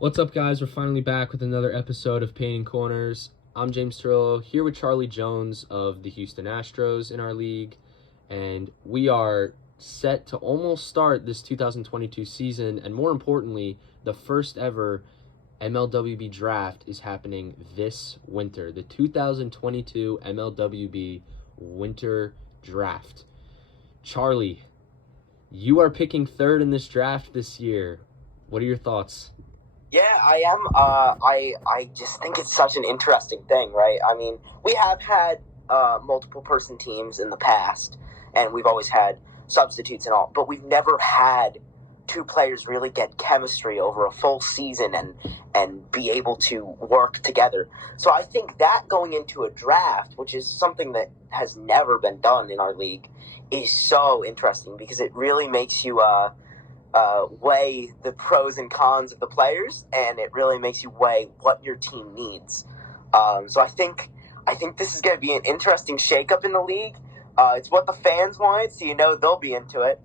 What's up, guys? We're finally back with another episode of Painting Corners. I'm James Turillo, here with Charlie Jones of the Houston Astros in our league, and we are set to almost start this 2022 season, and more importantly, the first ever MLWB draft is happening this winter, the 2022 MLWB Winter Draft. Charlie, you are picking third in this draft this year. What are your thoughts? Yeah, I am. I just think it's such an interesting thing, right? I mean, we have had multiple person teams in the past, and we've always had substitutes and all, but we've never had two players really get chemistry over a full season and be able to work together. So I think that going into a draft, which is something that has never been done in our league, is so interesting because it really makes you weigh the pros and cons of the players, and it really makes you weigh what your team needs. So I think this is going to be an interesting shakeup in the league. It's what the fans wanted, so you know they'll be into it.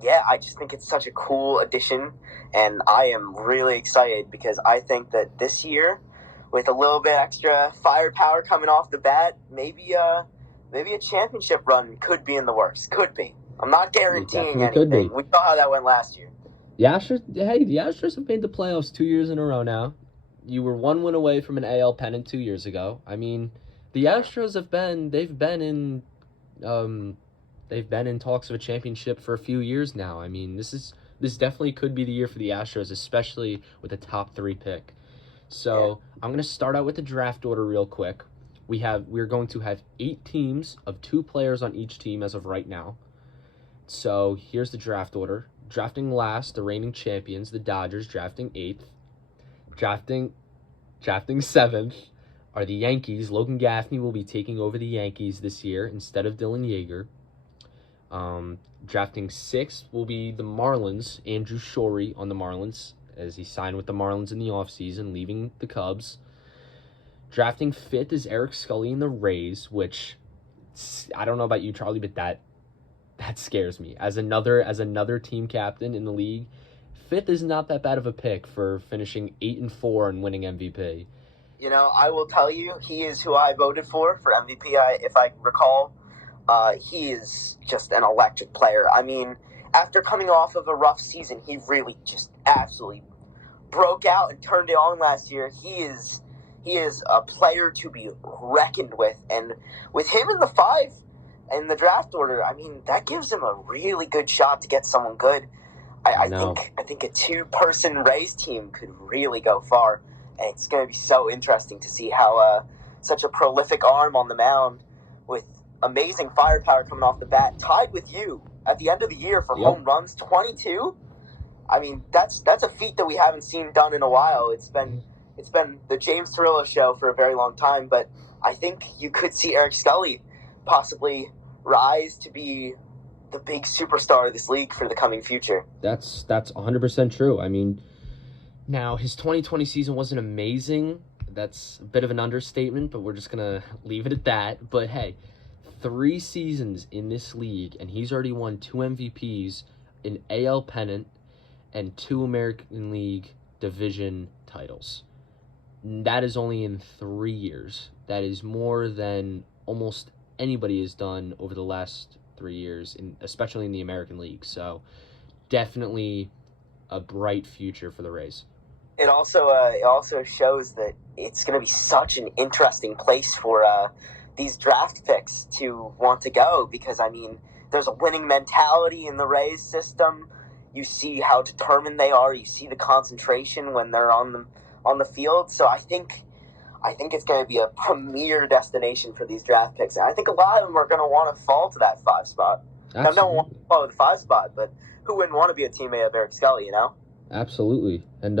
Yeah, I just think it's such a cool addition, and I am really excited because I think that this year, with a little bit extra firepower coming off the bat, maybe a championship run could be in the works. Could be. I'm not guaranteeing anything. Could be. We saw how that went last year. The Astros have made the playoffs 2 years in a row now. You were one win away from an AL pennant 2 years ago. I mean, the Astros they've been in talks of a championship for a few years now. I mean, this definitely could be the year for the Astros, especially with a top 3 pick. So yeah. I'm going to start out with the draft order real quick. We're going to have 8 teams of 2 players on each team as of right now. So here's the draft order. Drafting last, the reigning champions, the Dodgers, drafting 8th. Drafting 7th are the Yankees. Logan Gaffney will be taking over the Yankees this year instead of Dylan Yeager. Drafting 6th will be the Marlins. Andrew Shorey on the Marlins, as he signed with the Marlins in the offseason, leaving the Cubs. Drafting 5th is Eric Scully in the Rays, which I don't know about you, Charlie, but that scares me. As another team captain in the league, 5th is not that bad of a pick for finishing 8-4 and winning MVP. You know, I will tell you, he is who I voted for MVP. If I recall, he is just an electric player. I mean, after coming off of a rough season, he really just absolutely broke out and turned it on last year. He is a player to be reckoned with, and with him in the 5 in the draft order, I mean, that gives him a really good shot to get someone good. I think a 2-person Rays team could really go far, and it's going to be so interesting to see how such a prolific arm on the mound with amazing firepower coming off the bat, tied with you at the end of the year for home runs, 22. I mean, that's a feat that we haven't seen done in a while. It's been the James Turillo show for a very long time, but I think you could see Eric Scully possibly rise to be the big superstar of this league for the coming future. That's 100% true. I mean, now his 2020 season wasn't amazing. That's a bit of an understatement, but we're just going to leave it at that. But hey, 3 seasons in this league, and he's already won 2 MVPs, an AL pennant, and 2 American League division titles. That is only in 3 years. That is more than almost anybody has done over the last 3 years, especially in the American League. So definitely a bright future for the Rays. It also shows that it's going to be such an interesting place for these draft picks to want to go, because, I mean, there's a winning mentality in the Rays system. You see how determined they are. You see the concentration when they're on the field. So I think it's going to be a premier destination for these draft picks. And I think a lot of them are going to want to fall to that 5 spot. I don't want to follow the 5 spot, but who wouldn't want to be a teammate of Eric Scully, you know? Absolutely. And,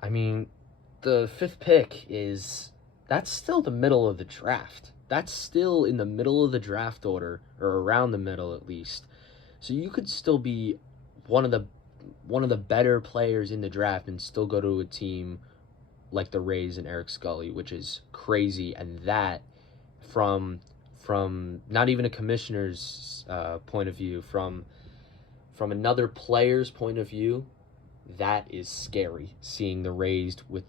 I mean, the 5th pick that's still the middle of the draft. That's still in the middle of the draft order, or around the middle at least. So you could still be one of the better players in the draft and still go to a team like the Rays and Eric Scully, which is crazy. And that, from not even a commissioner's point of view, from another player's point of view, that is scary. Seeing the Rays with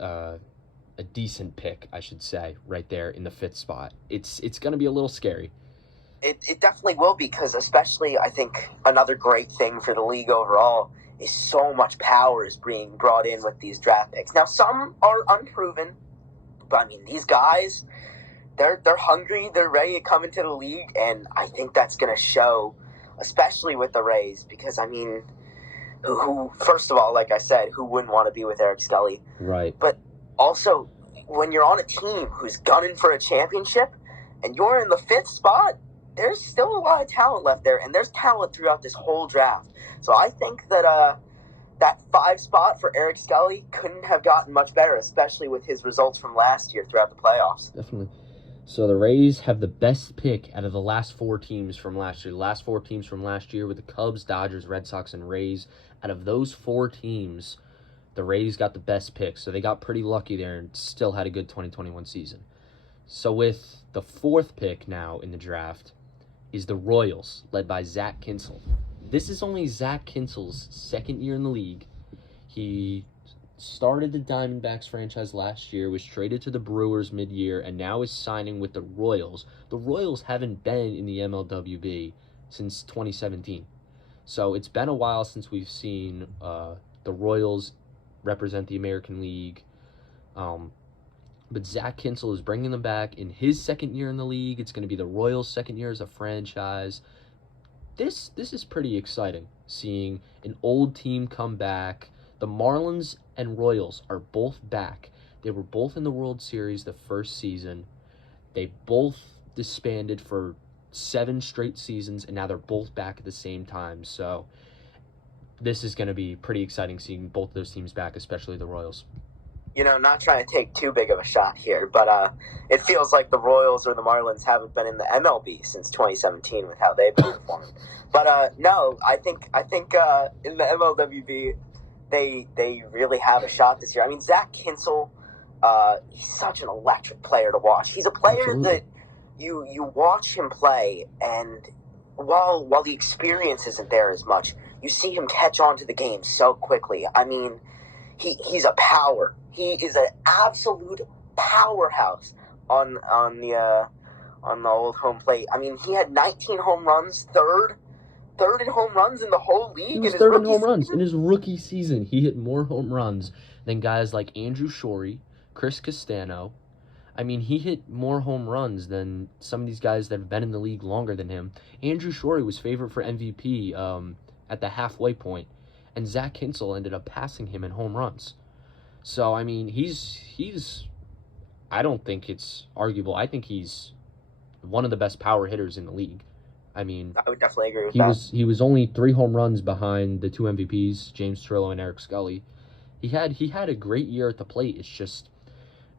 a decent pick, I should say, right there in the 5th spot. It's going to be a little scary. It definitely will be, because especially I think another great thing for the league overall is so much power is being brought in with these draft picks. Now, some are unproven, but I mean, these guys, they're hungry, they're ready to come into the league, and I think that's going to show, especially with the Rays, because I mean, who first of all, like I said, who wouldn't want to be with Eric Scully? Right. But also, when you're on a team who's gunning for a championship and you're in the 5th spot, there's still a lot of talent left there, and there's talent throughout this whole draft. So I think that that 5 spot for Eric Scully couldn't have gotten much better, especially with his results from last year throughout the playoffs. Definitely. So the Rays have the best pick out of the last 4 teams from last year. The last 4 teams from last year were the Cubs, Dodgers, Red Sox, and Rays. Out of those 4 teams, the Rays got the best pick, so they got pretty lucky there and still had a good 2021 season. So with the 4th pick now in the draft is the Royals, led by Zach Kinzel. This is only Zach Kinzel's 2nd year in the league. He started the Diamondbacks franchise last year, was traded to the Brewers mid-year, and now is signing with the Royals. The Royals haven't been in the MLWB since 2017. So it's been a while since we've seen the Royals represent the American League. But Zach Kinzel is bringing them back in his 2nd year in the league. It's going to be the Royals' 2nd year as a franchise. This is pretty exciting, seeing an old team come back. The Marlins and Royals are both back. They were both in the World Series the first season. They both disbanded for 7 straight seasons, and now they're both back at the same time. So this is going to be pretty exciting, seeing both of those teams back, especially the Royals. You know, not trying to take too big of a shot here, but it feels like the Royals or the Marlins haven't been in the MLB since 2017 with how they've been performing. But no, I think in the MLWB, they really have a shot this year. I mean, Zach Kinzel, he's such an electric player to watch. He's a player Absolutely. that you watch him play, and while the experience isn't there as much, you see him catch on to the game so quickly. I mean, he's a power. He is an absolute powerhouse on the old home plate. I mean, he had 19 home runs, third in home runs in the whole league. He was third in home runs in his rookie season. He hit more home runs than guys like Andrew Shorey, Chris Castano. I mean, he hit more home runs than some of these guys that have been in the league longer than him. Andrew Shorey was favored for MVP at the halfway point, and Zach Kinzel ended up passing him in home runs. So, I mean, he's I don't think it's arguable. I think he's one of the best power hitters in the league. I mean, I would definitely agree with that. He was only 3 home runs behind the 2 MVPs, James Trillo and Eric Scully. He had a great year at the plate. It's just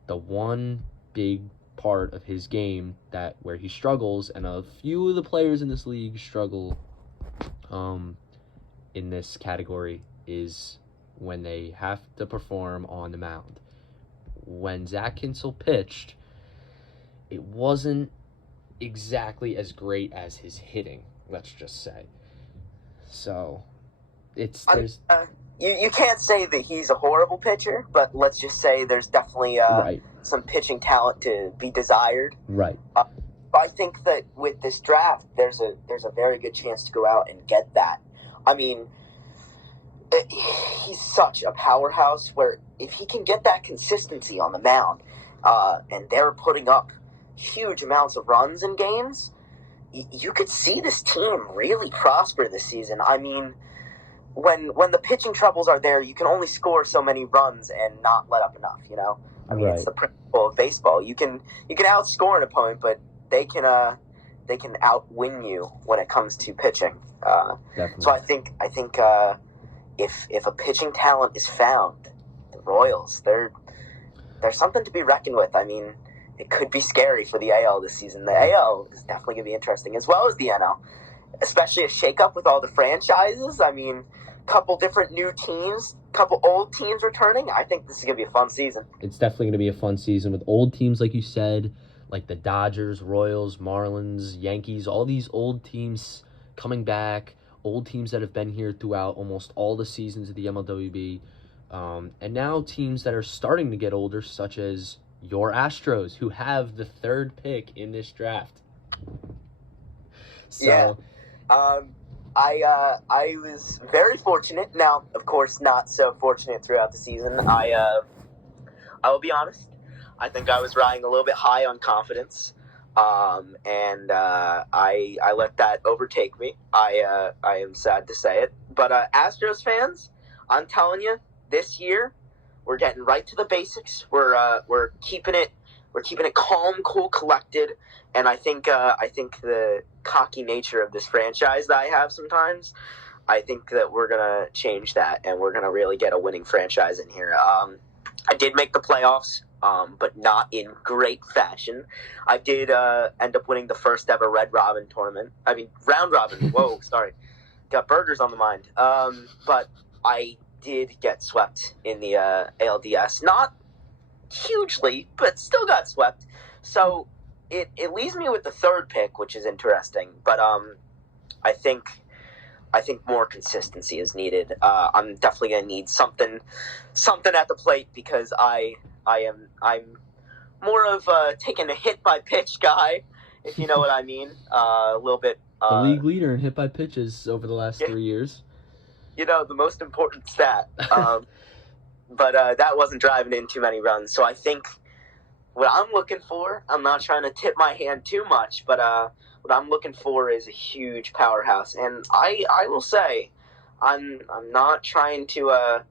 the one big part of his game where he struggles, and a few of the players in this league struggle in this category, is when they have to perform on the mound. When Zach Kinzel pitched, it wasn't exactly as great as his hitting, let's just say. So you can't say that he's a horrible pitcher, but let's just say there's definitely right. some pitching talent to be desired. Right. I think that with this draft, there's a very good chance to go out and get that. I mean, he's such a powerhouse where if he can get that consistency on the mound, and they're putting up huge amounts of runs in games, you could see this team really prosper this season. I mean, when the pitching troubles are there, you can only score so many runs and not let up enough, you know? I mean, It's the principle of baseball. You can outscore an opponent, but they can outwin you when it comes to pitching. So I think if a pitching talent is found, the Royals, they're something to be reckoned with. I mean, it could be scary for the AL this season. The AL is definitely going to be interesting, as well as the NL, especially a shakeup with all the franchises. I mean, couple different new teams, couple old teams returning. I think this is going to be a fun season. It's definitely going to be a fun season with old teams, like you said, like the Dodgers, Royals, Marlins, Yankees, all these old teams coming back, old teams that have been here throughout almost all the seasons of the MLWB, and now teams that are starting to get older, such as your Astros, who have the 3rd pick in this draft. So, yeah. I was very fortunate. Now, of course, not so fortunate throughout the season. I will be honest. I think I was riding a little bit high on confidence, and I let that overtake me. I am sad to say it, but Astros fans, I'm telling you, this year we're getting right to the basics. We're keeping it calm, cool, collected, and I think the cocky nature of this franchise that I have sometimes, I think that we're gonna change that, and we're gonna really get a winning franchise in here. I did make the playoffs, but not in great fashion. I did end up winning the first ever round robin. Whoa, sorry. Got burgers on the mind. But I did get swept in the ALDS. Not hugely, but still got swept. So it leaves me with the 3rd pick, which is interesting. But I think more consistency is needed. I'm definitely gonna need something at the plate, because I'm more of taking a hit by pitch guy, if you know what I mean. A little bit. The league leader in hit by pitches over the last 3 years. The most important stat. But that wasn't driving in too many runs. So I think what I'm looking for, I'm not trying to tip my hand too much, but what I'm looking for is a huge powerhouse. And I will say, I'm not trying to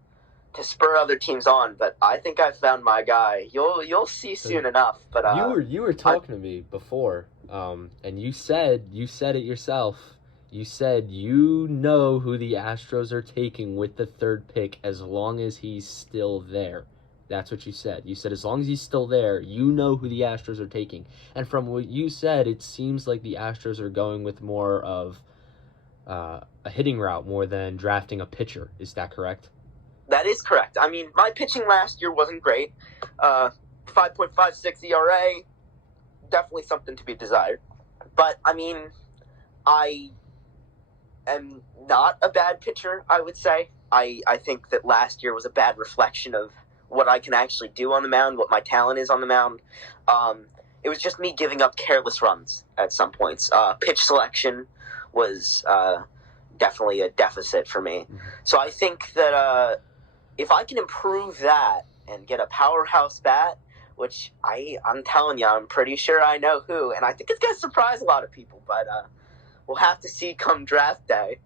spur other teams on, but I think I found my guy. You'll see soon enough. But you were talking to me before, and you said it yourself. You said you know who the Astros are taking with the 3rd pick as long as he's still there. That's what you said. You said as long as he's still there, you know who the Astros are taking. And from what you said, it seems like the Astros are going with more of a hitting route more than drafting a pitcher. Is that correct? That is correct. I mean, my pitching last year wasn't great. 5.56 ERA, definitely something to be desired. But, I mean, I am not a bad pitcher, I would say. I think that last year was a bad reflection of what I can actually do on the mound, what my talent is on the mound. It was just me giving up careless runs at some points. Pitch selection was definitely a deficit for me. So I think that if I can improve that and get a powerhouse bat, which I'm telling you, I'm pretty sure I know who, and I think it's going to surprise a lot of people, but we'll have to see come draft day.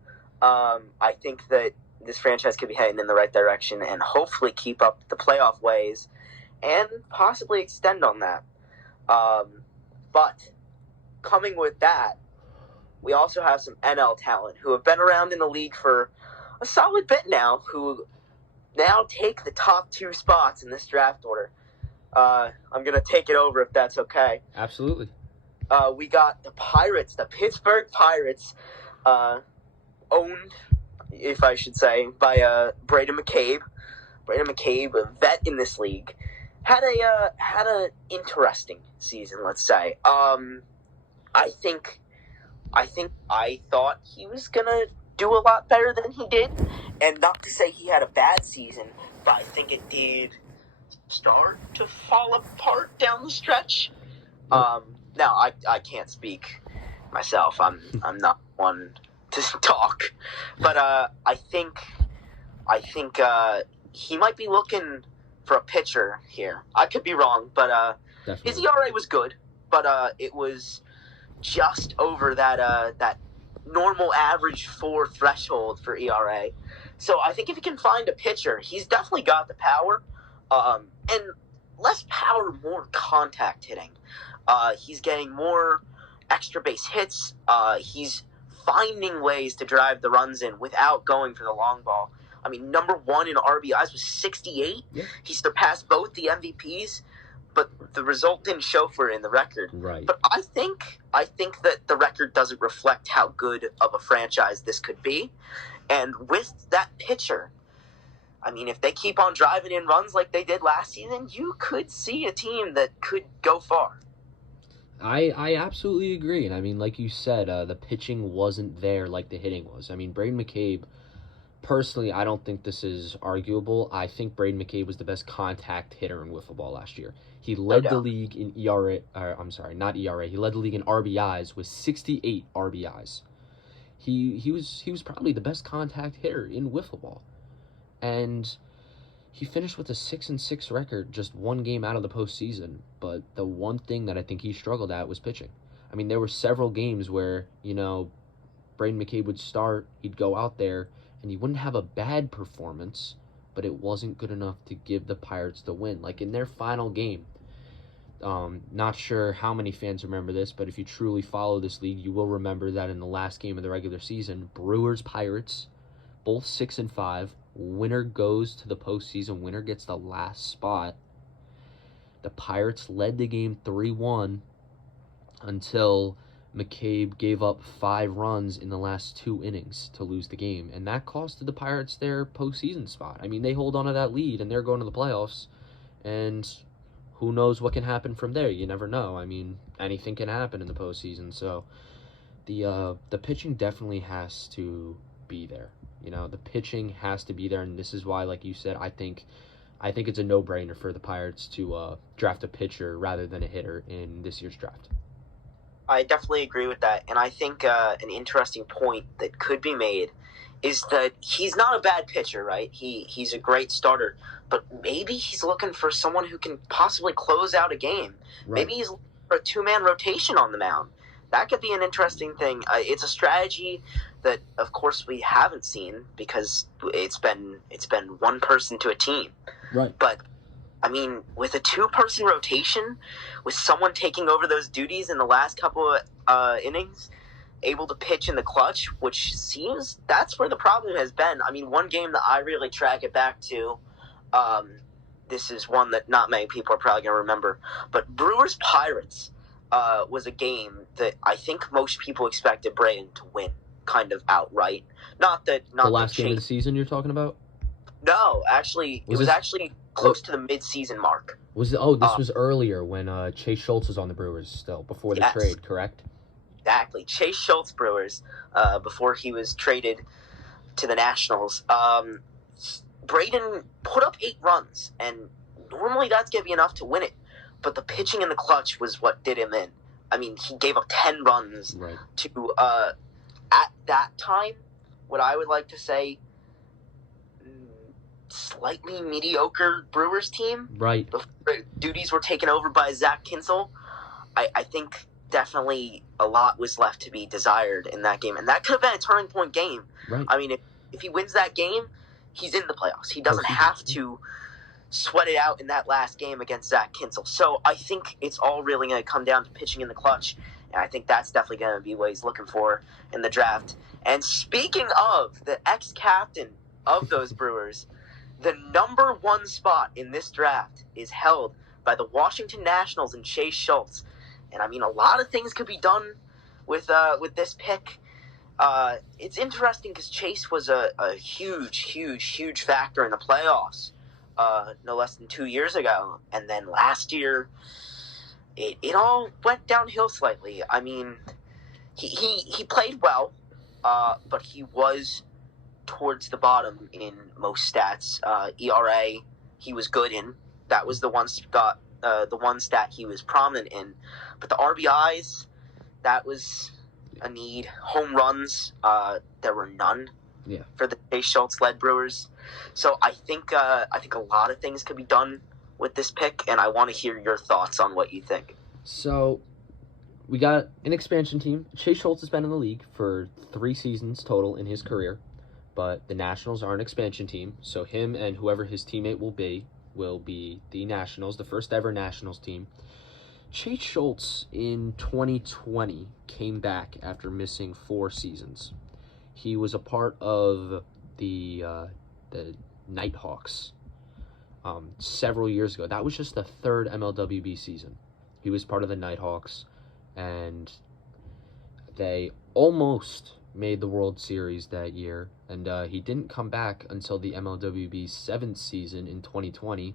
I think that this franchise could be heading in the right direction and hopefully keep up the playoff ways and possibly extend on that. But coming with that, we also have some NL talent who have been around in the league for a solid bit now, who now take the top 2 spots in this draft order. I'm going to take it over if that's okay. Absolutely. We got the Pirates, the Pittsburgh Pirates, owned, if I should say, by Braden McCabe. Braden McCabe, a vet in this league, had a interesting season, let's say. I thought he was gonna do a lot better than he did, and not to say he had a bad season, but I think it did start to fall apart down the stretch. Now I can't speak myself. I'm not one to talk, but I think he might be looking for a pitcher here. I could be wrong, but his ERA was good, but it was just over that normal average 4 threshold for ERA. So I think if he can find a pitcher, he's definitely got the power, and less power, more contact hitting. He's getting more extra base hits. He's finding ways to drive the runs in without going for the long ball. I mean, number 1 in RBIs was 68. Yeah. He surpassed both the MVPs, but the result didn't show for it in the record. Right. But I think that the record doesn't reflect how good of a franchise this could be. And with that pitcher, I mean, if they keep on driving in runs like they did last season, you could see a team that could go far. I absolutely agree. And I mean, like you said, the pitching wasn't there like the hitting was. I mean, Braden McCabe, personally, I don't think this is arguable. I think Braden McCabe was the best contact hitter in wiffle ball last year. He No led the doubt. league in ERA, I'm sorry, not ERA. He led the league in RBIs with 68 RBIs. He was probably the best contact hitter in wiffle ball. And he finished with a 6-6 record, just one game out of the postseason. But the one thing that I think he struggled at was pitching. I mean, there were several games where, Braden McCabe would start, he'd go out there, and he wouldn't have a bad performance, but it wasn't good enough to give the Pirates the win. Like in their final game, not sure how many fans remember this, but if you truly follow this league, you will remember that in the last game of the regular season, Brewers-Pirates, both 6-5. Winner goes to the postseason. Winner gets the last spot. The Pirates led the game 3-1 until McCabe gave up 5 runs in the last 2 innings to lose the game. And that costed the Pirates their postseason spot. I mean, they hold on to that lead, and they're going to the playoffs. And who knows what can happen from there? You never know. I mean, anything can happen in the postseason. So the pitching definitely has to be there. The pitching has to be there, and this is why, like you said, I think it's a no-brainer for the Pirates to draft a pitcher rather than a hitter in this year's draft. I definitely agree with that, and I think an interesting point that could be made is that he's not a bad pitcher, right? He's a great starter, but maybe he's looking for someone who can possibly close out a game. Right. Maybe he's looking for a 2-man rotation on the mound. That could be an interesting thing. It's a strategy that, of course, we haven't seen because it's been one person to a team. Right. But I mean, with a 2-person rotation, with someone taking over those duties in the last couple of innings, able to pitch in the clutch, which seems that's where the problem has been. I mean, one game that I really track it back to, this is one that not many people are probably going to remember, but Brewers-Pirates was a game that I think most people expected Braden to win kind of outright. Not the last game of the season you're talking about? No, actually, it was actually close to the mid-season mark. This was earlier when Chase Schultz was on the Brewers still, before the trade, correct? Exactly. Chase Schultz Brewers, before he was traded to the Nationals. Braden put up 8 runs, and normally that's going to be enough to win it. But the pitching in the clutch was what did him in. I mean, he gave up 10 runs to, at that time, what I would like to say, slightly mediocre Brewers team. Right. Before duties were taken over by Zach Kinsel. I think definitely a lot was left to be desired in that game. And that could have been a turning point game. Right. I mean, if he wins that game, he's in the playoffs. He doesn't have to sweat it out in that last game against Zach Kinsel. So I think it's all really going to come down to pitching in the clutch. And I think that's definitely going to be what he's looking for in the draft. And speaking of the ex-captain of those Brewers, the number 1 spot in this draft is held by the Washington Nationals and Chase Schultz. And I mean, a lot of things could be done with this pick. It's interesting because Chase was a huge factor in the playoffs, no less than 2 years ago. And then last year, it all went downhill slightly. I mean, he played well, but he was towards the bottom in most stats. ERA, he was good in. That was the one stat he was prominent in. But the RBIs, that was a need. Home runs, there were none for the Chase Schultz-led Brewers. So I think a lot of things could be done with this pick, and I want to hear your thoughts on what you think. So we got an expansion team. Chase Schultz has been in the league for 3 seasons total in his career, but the Nationals are an expansion team, so him and whoever his teammate will be the Nationals, the first ever Nationals team. Chase Schultz in 2020 came back after missing 4 seasons. He was a part of the Nighthawks several years ago. That was just the 3rd MLWB season. He was part of the Nighthawks, and they almost made the World Series that year, and he didn't come back until the MLWB 7th season in 2020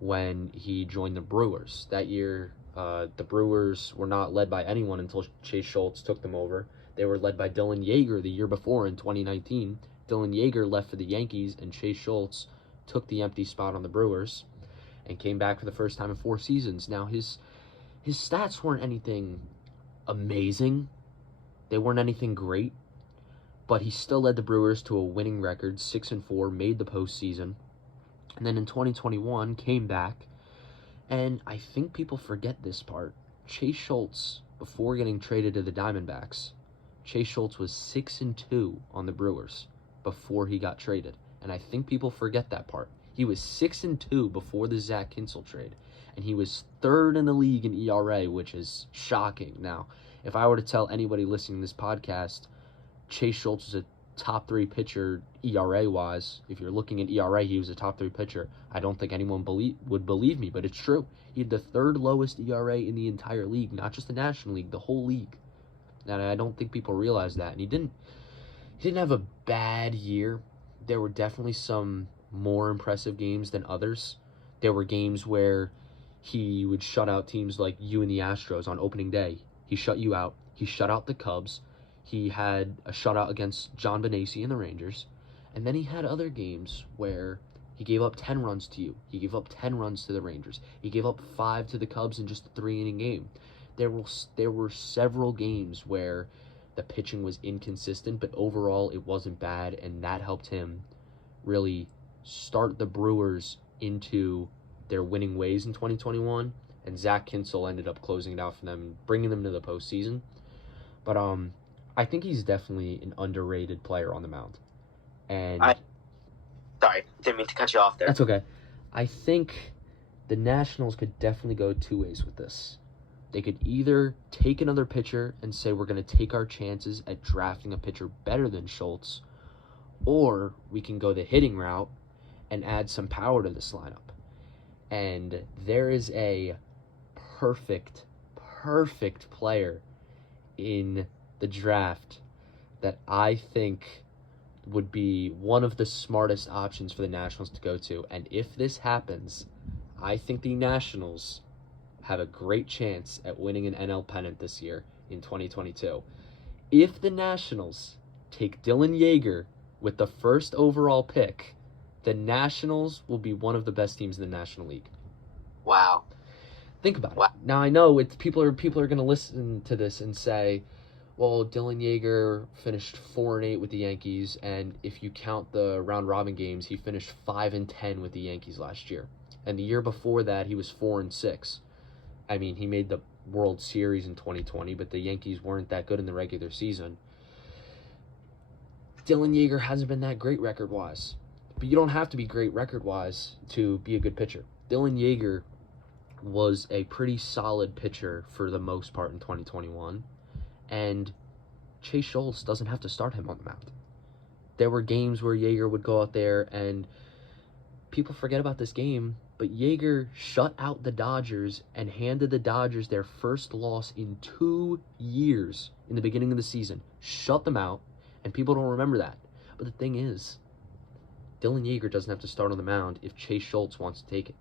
when he joined the Brewers. That year, The Brewers were not led by anyone until Chase Schultz took them over. They were led by Dylan Yeager the year before in 2019. Dylan Yeager left for the Yankees, and Chase Schultz took the empty spot on the Brewers and came back for the first time in 4 seasons. Now, his stats weren't anything amazing. They weren't anything great, but he still led the Brewers to a winning record, 6-4, made the postseason. And then in 2021, came back, and I think people forget this part. Chase Schultz, before getting traded to the Diamondbacks, Chase Schultz was 6-2 on the Brewers before he got traded. And I think people forget that part. He was 6-2 before the Zach Kinsel trade, and he was 3rd in the league in ERA, which is shocking. Now, if I were to tell anybody listening to this podcast, Chase Schultz was a top 3 pitcher ERA-wise, if you're looking at ERA, he was a top 3 pitcher, I don't think anyone would believe me, but it's true. He had the 3rd lowest ERA in the entire league, not just the National League, the whole league. And I don't think people realize that. And he didn't have a bad year. There were definitely some more impressive games than others. There were games where he would shut out teams like you and the Astros on opening day. He shut you out. He shut out the Cubs. He had a shutout against John Benacy and the Rangers. And then he had other games where he gave up 10 runs to you. He gave up 10 runs to the Rangers. He gave up 5 to the Cubs in just a 3-inning game. There were several games where the pitching was inconsistent, but overall it wasn't bad, and that helped him really start the Brewers into their winning ways in 2021, and Zach Kinsel ended up closing it out for them, bringing them to the postseason. But I think he's definitely an underrated player on the mound. And sorry, didn't mean to cut you off there. That's okay. I think the Nationals could definitely go 2 ways with this. They could either take another pitcher and say we're going to take our chances at drafting a pitcher better than Schultz, or we can go the hitting route and add some power to this lineup. And there is a perfect player in the draft that I think would be one of the smartest options for the Nationals to go to. And if this happens, I think the Nationals have a great chance at winning an NL pennant this year in 2022. If the Nationals take Dylan Yeager with the 1st overall pick, the Nationals will be one of the best teams in the National League. Wow. Think about it. Now, I know people are going to listen to this and say, well, Dylan Yeager finished 4-8 with the Yankees, and if you count the round-robin games, he finished 5-10 with the Yankees last year. And the year before that, he was 4-6. I mean, he made the World Series in 2020, but the Yankees weren't that good in the regular season. Dylan Yeager hasn't been that great record-wise. But you don't have to be great record-wise to be a good pitcher. Dylan Yeager was a pretty solid pitcher for the most part in 2021, and Chase Schultz doesn't have to start him on the mound. There were games where Yeager would go out there, and people forget about this game, but Yeager shut out the Dodgers and handed the Dodgers their first loss in 2 years in the beginning of the season. Shut them out, and people don't remember that. But the thing is, Dylan Yeager doesn't have to start on the mound if Chase Schultz wants to take it.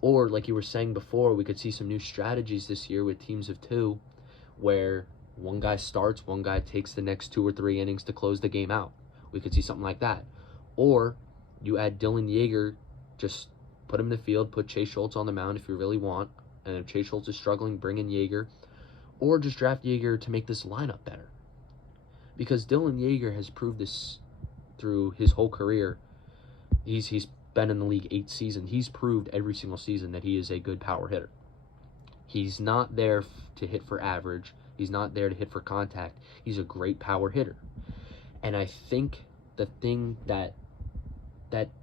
Or, like you were saying before, we could see some new strategies this year with teams of 2, where one guy starts, one guy takes the next 2 or 3 innings to close the game out. We could see something like that. Or you add Dylan Yeager, just put him in the field, put Chase Schultz on the mound if you really want, and if Chase Schultz is struggling, bring in Yeager, or just draft Yeager to make this lineup better. Because Dylan Yeager has proved this through his whole career. He's been in the league 8 seasons. He's proved every single season that he is a good power hitter. He's not there to hit for average. He's not there to hit for contact. He's a great power hitter. And I think the thing that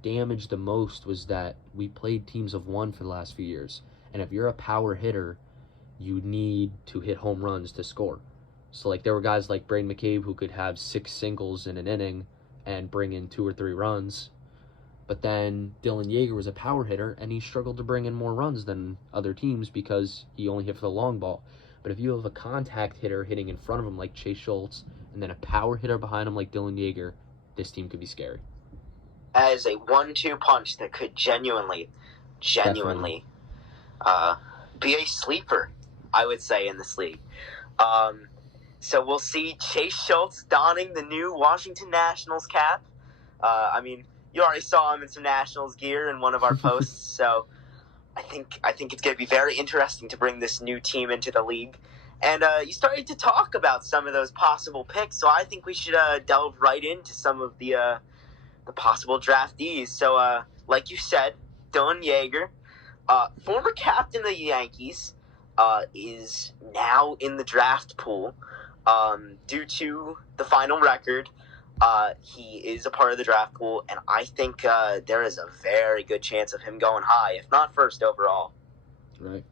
damaged the most was that we played teams of 1 for the last few years. And if you're a power hitter, you need to hit home runs to score. So, like, there were guys like Braden McCabe who could have 6 singles in an inning and bring in 2 or 3 runs. But then Dylan Yeager was a power hitter, and he struggled to bring in more runs than other teams because he only hit for the long ball. But if you have a contact hitter hitting in front of him like Chase Schultz, and then a power hitter behind him like Dylan Yeager, this team could be scary. As a 1-2 punch that could genuinely be a sleeper I would say, in this league. So we'll see Chase Schultz donning the new Washington Nationals cap. I mean, you already saw him in some Nationals gear in one of our posts, so I think it's going to be very interesting to bring this new team into the league. And you started to talk about some of those possible picks, so I think we should delve right into some of the possible draftees. So, like you said, Dylan Yeager, former captain of the Yankees, is now in the draft pool. Due to the final record, he is a part of the draft pool, and I think there is a very good chance of him going high, if not first overall. Right.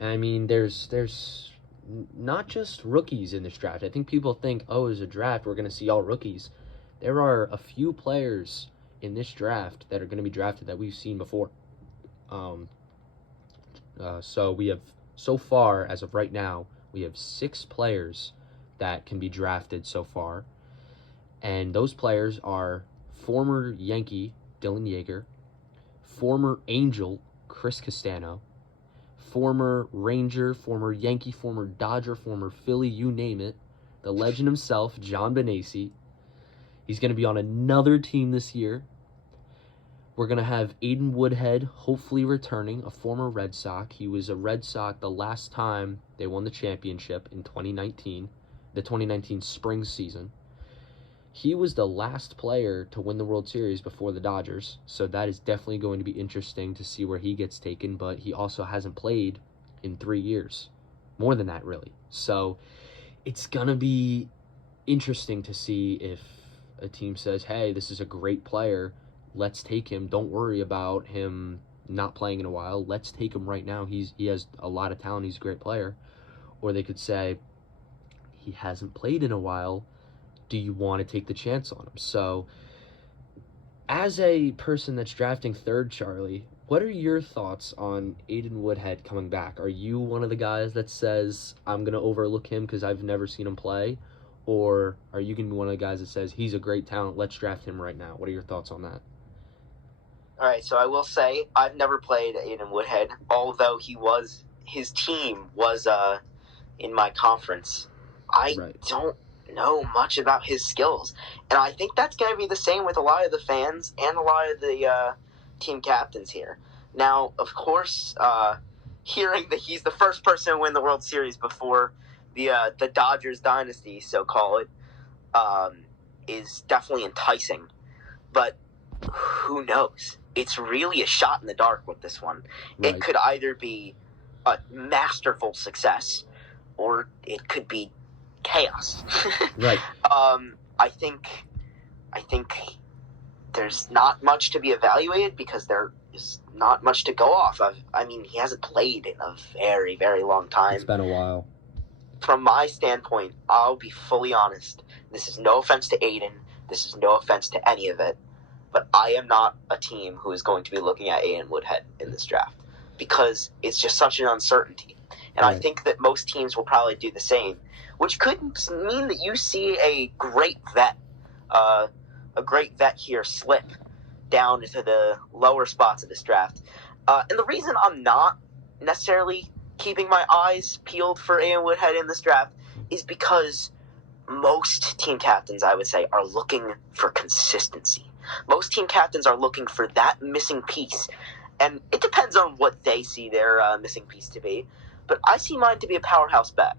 I mean, there's not just rookies in this draft. I think people think, oh, as a draft, we're going to see all rookies. There are a few players in this draft that are going to be drafted that we've seen before. So we have, so far, as of right now, we have 6 players that can be drafted so far. And those players are former Yankee Dylan Yeager, former Angel Chris Castano, former Ranger, former Yankee, former Dodger, former Philly, you name it, the legend himself, John Benacy. He's going to be on another team this year. We're going to have Aiden Woodhead hopefully returning, a former Red Sox. He was a Red Sox the last time they won the championship in 2019, the 2019 spring season. He was the last player to win the World Series before the Dodgers, so that is definitely going to be interesting to see where he gets taken, but he also hasn't played in 3 years. More than that, really. So it's going to be interesting to see if a team says, hey, this is a great player, let's take him. Don't worry about him not playing in a while. Let's take him right now. He has a lot of talent. He's a great player. Or they could say, he hasn't played in a while. Do you want to take the chance on him? So, as a person that's drafting third, Charlie, what are your thoughts on Aiden Woodhead coming back? Are you one of the guys that says, I'm going to overlook him because I've never seen him play? Or are you going to be one of the guys that says, he's a great talent, let's draft him right now? What are your thoughts on that? All right, so I will say I've never played Aiden Woodhead, although his team was in my conference. I don't know much about his skills, and I think that's going to be the same with a lot of the fans and a lot of the team captains here. Now, of course, hearing that he's the first person to win the World Series before the Dodgers dynasty, so call it, is definitely enticing, but who knows? It's really a shot in the dark with this one. Right. It could either be a masterful success, or it could be chaos. Right. I think there's not much to be evaluated because there is not much to go off of. I mean, he hasn't played in a very, very long time. It's been a while. From my standpoint, I'll be fully honest. This is no offense to Aiden. This is no offense to any of it. But I am not a team who is going to be looking at Aiden Woodhead in this draft because it's just such an uncertainty. And right. I think that most teams will probably do the same, which could mean that you see a great vet here slip down into the lower spots of this draft. And the reason I'm not necessarily keeping my eyes peeled for Aiden Woodhead in this draft is because most team captains, I would say, are looking for consistency. Most team captains are looking for that missing piece, and it depends on what they see their missing piece to be, but I see mine to be a powerhouse bet,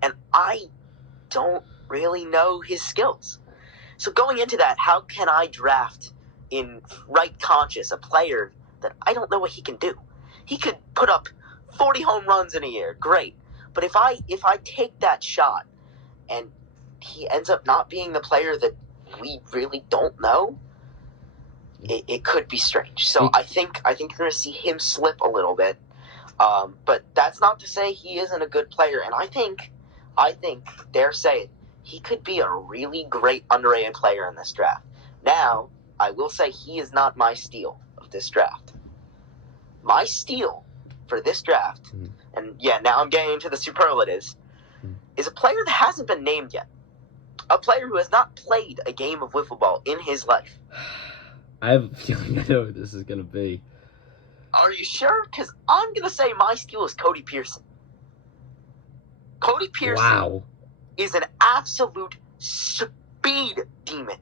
and I don't really know his skills. So going into that, how can I draft in right conscious a player that I don't know what he can do? He could put up 40 home runs in a year, great, but if I take that shot and he ends up not being the player that we really don't know, it could be strange. So I think you're going to see him slip a little bit. But that's not to say he isn't a good player. And I think, dare say it, he could be a really great underrated player in this draft. Now, I will say he is not my steal of this draft. My steal for this draft, and yeah, now I'm getting into the superlatives, is a player that hasn't been named yet. A player who has not played a game of wiffle ball in his life. I have a feeling I know what this is going to be. Are you sure? Because I'm going to say my steal is Cody Pearson. Cody Pearson is an absolute speed demon.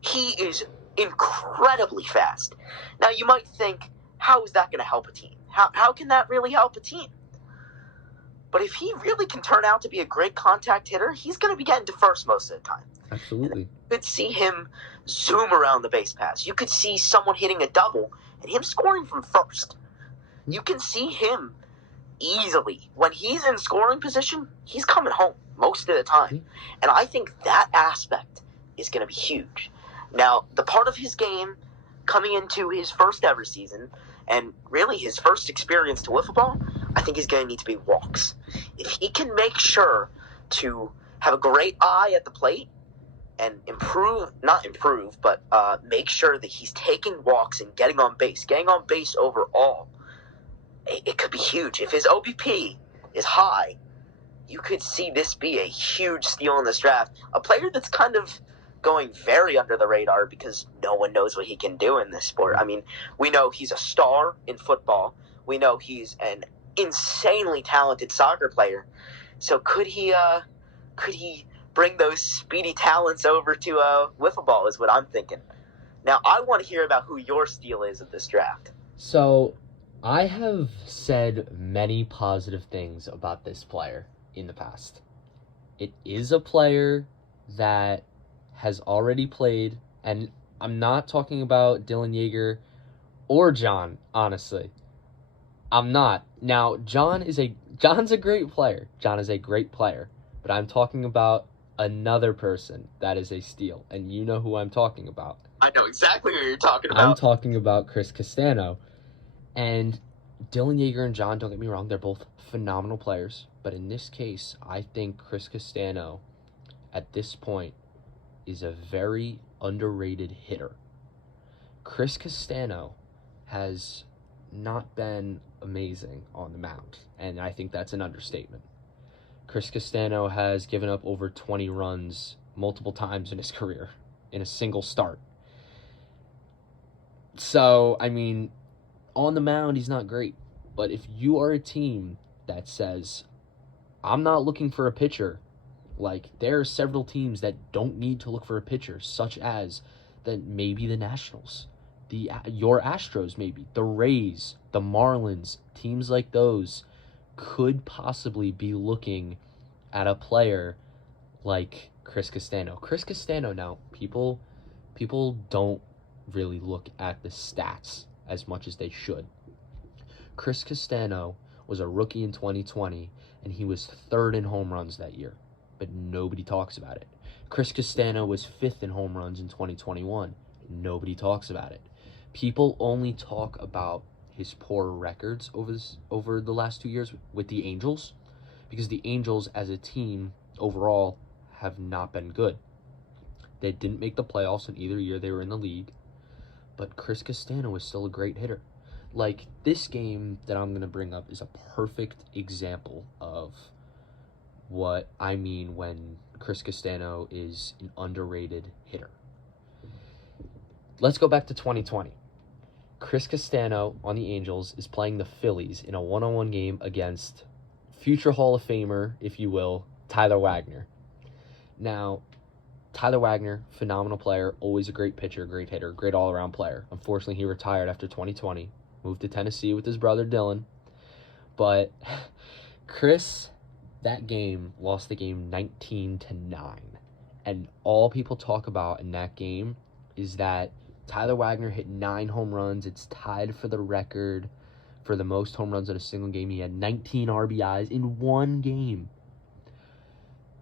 He is incredibly fast. Now, you might think, how is that going to help a team? How can that really help a team? But if he really can turn out to be a great contact hitter, he's going to be getting to first most of the time. Absolutely. You could see him zoom around the base pass. You could see someone hitting a double and him scoring from first. You can see him easily. When he's in scoring position, he's coming home most of the time. And I think that aspect is going to be huge. Now, the part of his game coming into his first ever season and really his first experience to wiffle ball, I think is going to need to be walks. If he can make sure to have a great eye at the plate and make sure that he's taking walks and getting on base overall, it could be huge. If his OBP is high, you could see this be a huge steal in this draft. A player that's kind of going very under the radar because no one knows what he can do in this sport. I mean, we know he's a star in football. We know he's an insanely talented soccer player. So could he bring those speedy talents over to wiffle ball is what I'm thinking. Now, I want to hear about who your steal is of this draft. So, I have said many positive things about this player in the past. It is a player that has already played, and I'm not talking about Dylan Yeager or John, honestly. I'm not. Now, John's a great player. John is a great player, but I'm talking about another person that is a steal, and you know who I'm talking about. I know exactly who you're talking about. I'm talking about Chris Castano. And Dylan Yeager and John, don't get me wrong, they're both phenomenal players. But in this case, I think Chris Castano, at this point, is a very underrated hitter. Chris Castano has not been amazing on the mound, and I think that's an understatement. Chris Castano has given up over 20 runs multiple times in his career in a single start. So, I mean, on the mound, he's not great. But if you are a team that says, I'm not looking for a pitcher, like, there are several teams that don't need to look for a pitcher, such as maybe the Nationals, your Astros maybe, the Rays, the Marlins, teams like those could possibly be looking at a player like Chris Castano. Chris Castano, now, people don't really look at the stats as much as they should. Chris Castano was a rookie in 2020, and he was third in home runs that year, but nobody talks about it. Chris Castano was fifth in home runs in 2021. Nobody talks about it. People only talk about his poor records over the last 2 years with the Angels, because the Angels as a team overall have not been good. They didn't make the playoffs in either year they were in the league, but Chris Castano is still a great hitter. Like, this game that I'm going to bring up is a perfect example of what I mean when Chris Castano is an underrated hitter. Let's go back to 2020. Chris Castano on the Angels is playing the Phillies in a one-on-one game against future Hall of Famer, if you will, Tyler Wagner. Now, Tyler Wagner, phenomenal player, always a great pitcher, great hitter, great all-around player. Unfortunately, he retired after 2020, moved to Tennessee with his brother Dylan. But Chris, that game, lost the game 19-9. And all people talk about in that game is that Tyler Wagner hit 9 home runs. It's tied for the record for the most home runs in a single game. He had 19 RBIs in one game.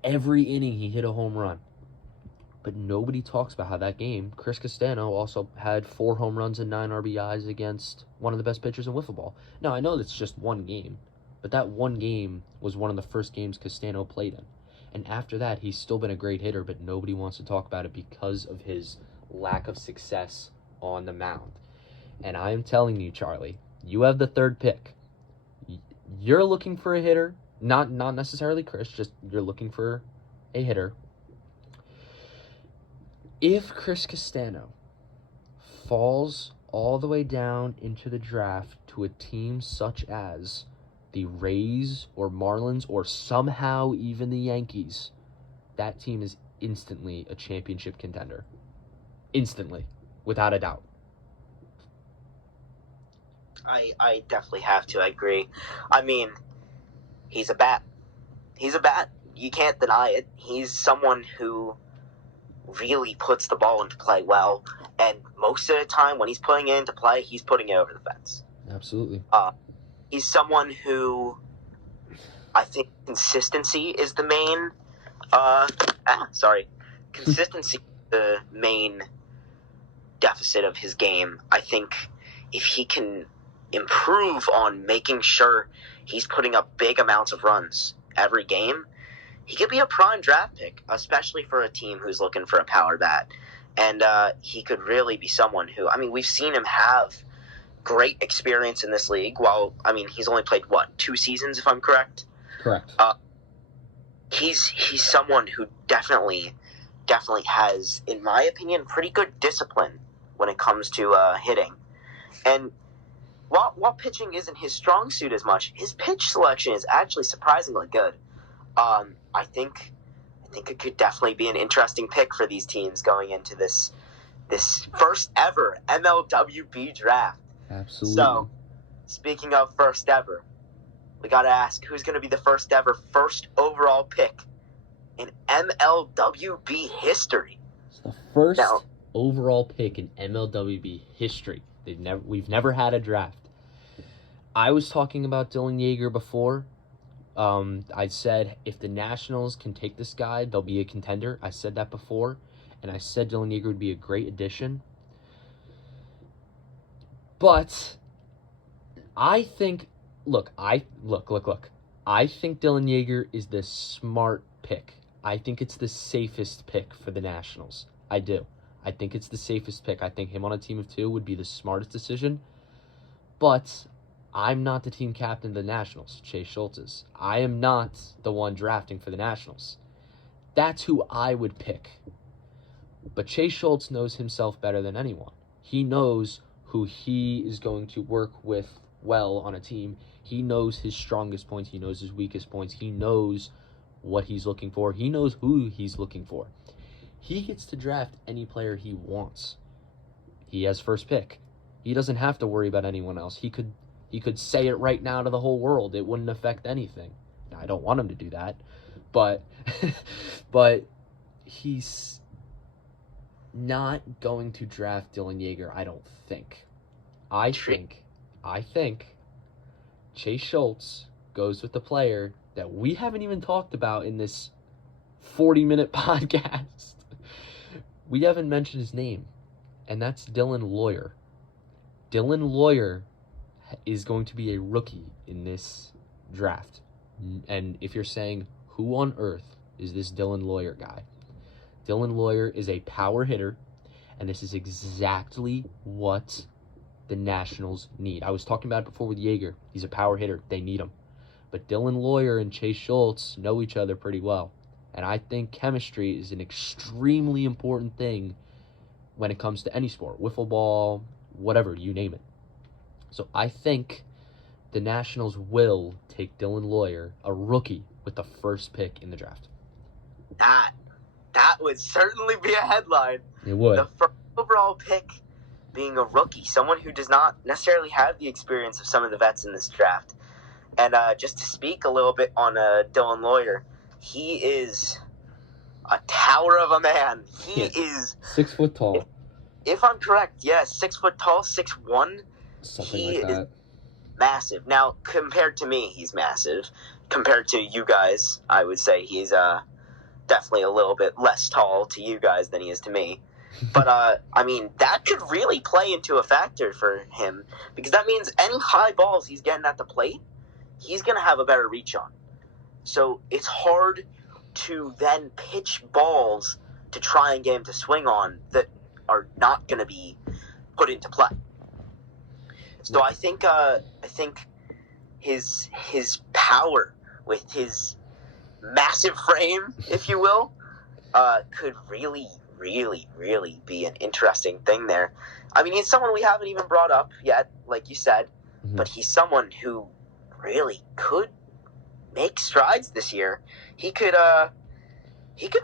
Every inning, he hit a home run. But nobody talks about how that game, Chris Castano also had 4 home runs and 9 RBIs against one of the best pitchers in wiffle ball. Now, I know that's just one game, but that one game was one of the first games Castano played in. And after that, he's still been a great hitter, but nobody wants to talk about it because of his lack of success on the mound. And I am telling you, Charlie, you have the 3rd pick. You're looking for a hitter, not necessarily Chris, just you're looking for a hitter. If Chris Castano falls all the way down into the draft to a team such as the Rays or Marlins or somehow even the Yankees, that team is instantly a championship contender. Instantly, without a doubt. I definitely have to agree. I mean, he's a bat. He's a bat. You can't deny it. He's someone who really puts the ball into play well, and most of the time when he's putting it into play, he's putting it over the fence. Absolutely. He's someone who I think consistency is the main consistency the main deficit of his game. I think if he can improve on making sure he's putting up big amounts of runs every game, he could be a prime draft pick, especially for a team who's looking for a power bat. And he could really be someone who, I mean, we've seen him have great experience in this league. While, I mean, he's only played, 2 seasons, if I'm correct? Correct. He's someone who definitely has, in my opinion, pretty good discipline when it comes to hitting. And while pitching isn't his strong suit as much, his pitch selection is actually surprisingly good. I think it could definitely be an interesting pick for these teams going into this first ever MLWB draft. Absolutely. So, speaking of first ever, we got to ask, who's going to be the first ever first overall pick in MLWB history? It's the first overall pick in MLWB history. We've never had a draft. I was talking about Dylan Yeager before. I said if the Nationals can take this guy, they'll be a contender. I said that before, and I said Dylan Yeager would be a great addition. But I think, look. I think Dylan Yeager is the smart pick. I think it's the safest pick for the Nationals. I do. I think it's the safest pick. I think him on a team of 2 would be the smartest decision. But I'm not the team captain of the Nationals. Chase Schultz is. I am not the one drafting for the Nationals. That's who I would pick. But Chase Schultz knows himself better than anyone. He knows who he is going to work with well on a team. He knows his strongest points. He knows his weakest points. He knows what he's looking for. He knows who he's looking for. He gets to draft any player he wants. He has first pick. He doesn't have to worry about anyone else. He could say it right now to the whole world. It wouldn't affect anything. Now, I don't want him to do that, but he's not going to draft Dylan Yeager, I don't think. I think Chase Schultz goes with the player that we haven't even talked about in this 40-minute podcast. We haven't mentioned his name, and that's Dylan Lawyer. Dylan Lawyer is going to be a rookie in this draft. And if you're saying, who on earth is this Dylan Lawyer guy? Dylan Lawyer is a power hitter, and this is exactly what the Nationals need. I was talking about it before with Yeager. He's a power hitter. They need him. But Dylan Lawyer and Chase Schultz know each other pretty well. And I think chemistry is an extremely important thing when it comes to any sport. Wiffle ball, whatever, you name it. So I think the Nationals will take Dylan Lawyer, a rookie, with the first pick in the draft. That would certainly be a headline. It would. The first overall pick being a rookie, someone who does not necessarily have the experience of some of the vets in this draft. And just to speak a little bit on Dylan Lawyer, he is a tower of a man. He is 6 foot tall. If I'm correct, yes, 6 foot tall, 6'1". Something he like that. Is massive. Now, compared to me, he's massive. Compared to you guys, I would say he's definitely a little bit less tall to you guys than he is to me. But, I mean, that could really play into a factor for him, because that means any high balls he's getting at the plate, he's going to have a better reach on. So it's hard to then pitch balls to try and get him to swing on that are not going to be put into play. So I think his power with his massive frame, if you will, could really, really, really be an interesting thing there. I mean, he's someone we haven't even brought up yet, like you said, but he's someone who really could make strides this year. He could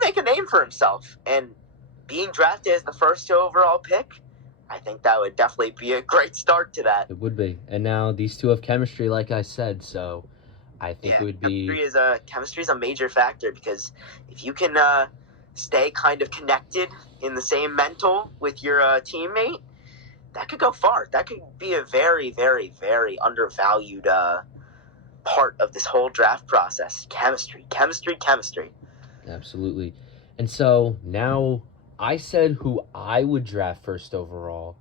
make a name for himself, and being drafted as the first overall pick, I think that would definitely be a great start to that. It would be. And now these two have chemistry, like I said, so I think it would be... Chemistry is a major factor, because if you can stay kind of connected in the same mental with your teammate, that could go far. That could be a very, very, very undervalued part of this whole draft process. Chemistry. Absolutely. And so now I said who I would draft first overall,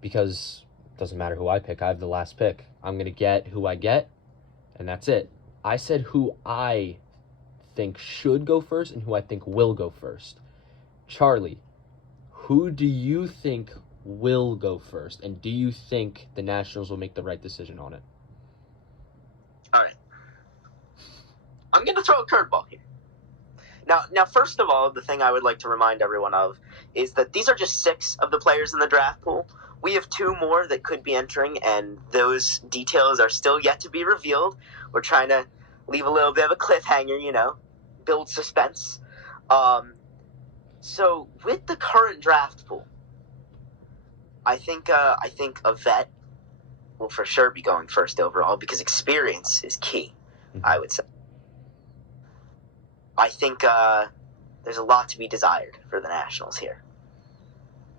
because it doesn't matter who I pick. I have the last pick. I'm going to get who I get, and that's it. I said who I think should go first and who I think will go first. Charlie, who do you think will go first, and do you think the Nationals will make the right decision on it? All right. I'm going to throw a curveball here. Now, first of all, the thing I would like to remind everyone of is that these are just 6 of the players in the draft pool. We have 2 more that could be entering, and those details are still yet to be revealed. We're trying to leave a little bit of a cliffhanger, build suspense. So with the current draft pool, I think a vet will for sure be going first overall, because experience is key, I would say. I think there's a lot to be desired for the Nationals here.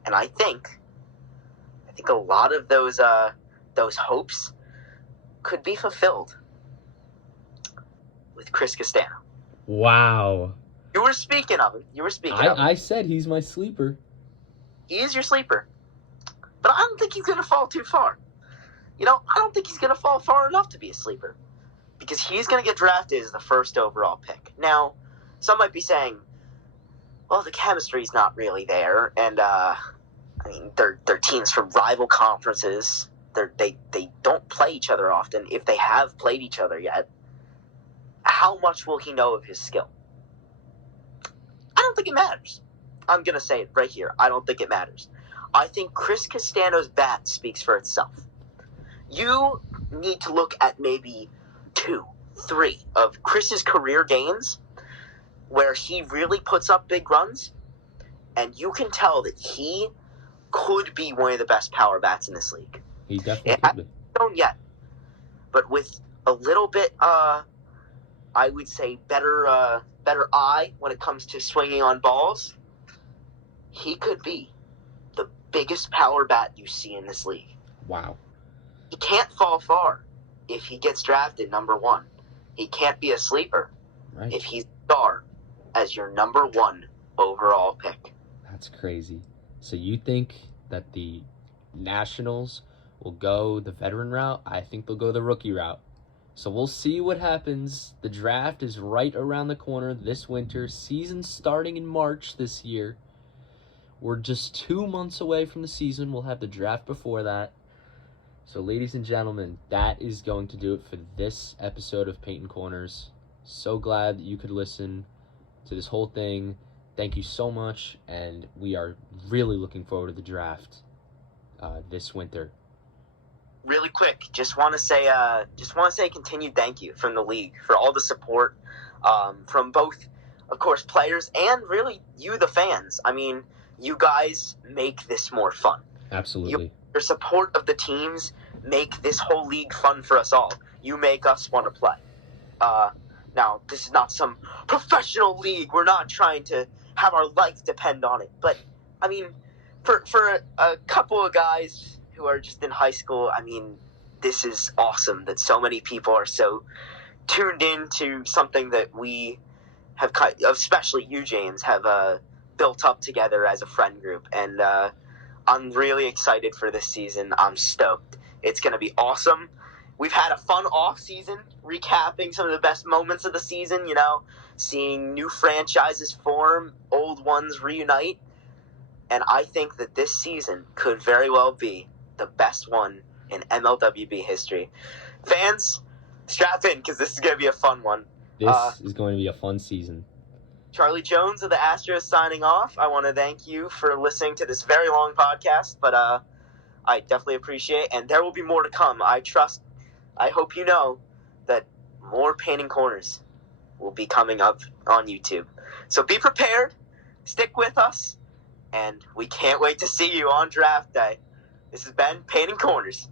And I think a lot of those hopes could be fulfilled with Chris Castano. Wow. You were speaking of him. I said he's my sleeper. He is your sleeper. But I don't think he's going to fall too far. I don't think he's going to fall far enough to be a sleeper, because he's going to get drafted as the first overall pick. Now, some might be saying, well, the chemistry's not really there, and they're teams from rival conferences. They don't play each other often, if they have played each other yet. How much will he know of his skill? I don't think it matters. I'm going to say it right here. I don't think it matters. I think Chris Castano's bat speaks for itself. You need to look at maybe 2, 3 of Chris's career games where he really puts up big runs, and you can tell that he could be one of the best power bats in this league. He definitely could be. Don't yet, but with a little bit, I would say better eye when it comes to swinging on balls, he could be the biggest power bat you see in this league. Wow. He can't fall far if he gets drafted number 1. He can't be a sleeper if he's star as your number 1 overall pick. That's crazy. So you think that the Nationals will go the veteran route? I think they'll go the rookie route. So we'll see what happens. The draft is right around the corner this winter. Season starting in March this year. We're just 2 months away from the season. We'll have the draft before that. So ladies and gentlemen, that is going to do it for this episode of Paintin Corners. So glad that you could listen to this whole thing. Thank you so much, and we are really looking forward to the draft this winter. Really quick, just want to say continued thank you from the league for all the support from both, of course, players and really you, the fans. I mean, you guys make this more fun. Absolutely. Your support of the teams make this whole league fun for us all. You make us want to play. Now, this is not some professional league. We're not trying to have our life depend on it. But, I mean, for a couple of guys who are just in high school, I mean, this is awesome that so many people are so tuned in to something that we have, especially you, James, have built up together as a friend group. And I'm really excited for this season. I'm stoked. It's going to be awesome. We've had a fun off season, recapping some of the best moments of the season, seeing new franchises form, old ones reunite. And I think that this season could very well be the best one in MLWB history. Fans, strap in, because this is going to be a fun one. This is going to be a fun season. Charlie Jones of the Astros signing off. I want to thank you for listening to this very long podcast, but I definitely appreciate it, and there will be more to come. I hope you know that more Painting Corners will be coming up on YouTube. So be prepared, stick with us, and we can't wait to see you on draft day. This has been Painting Corners.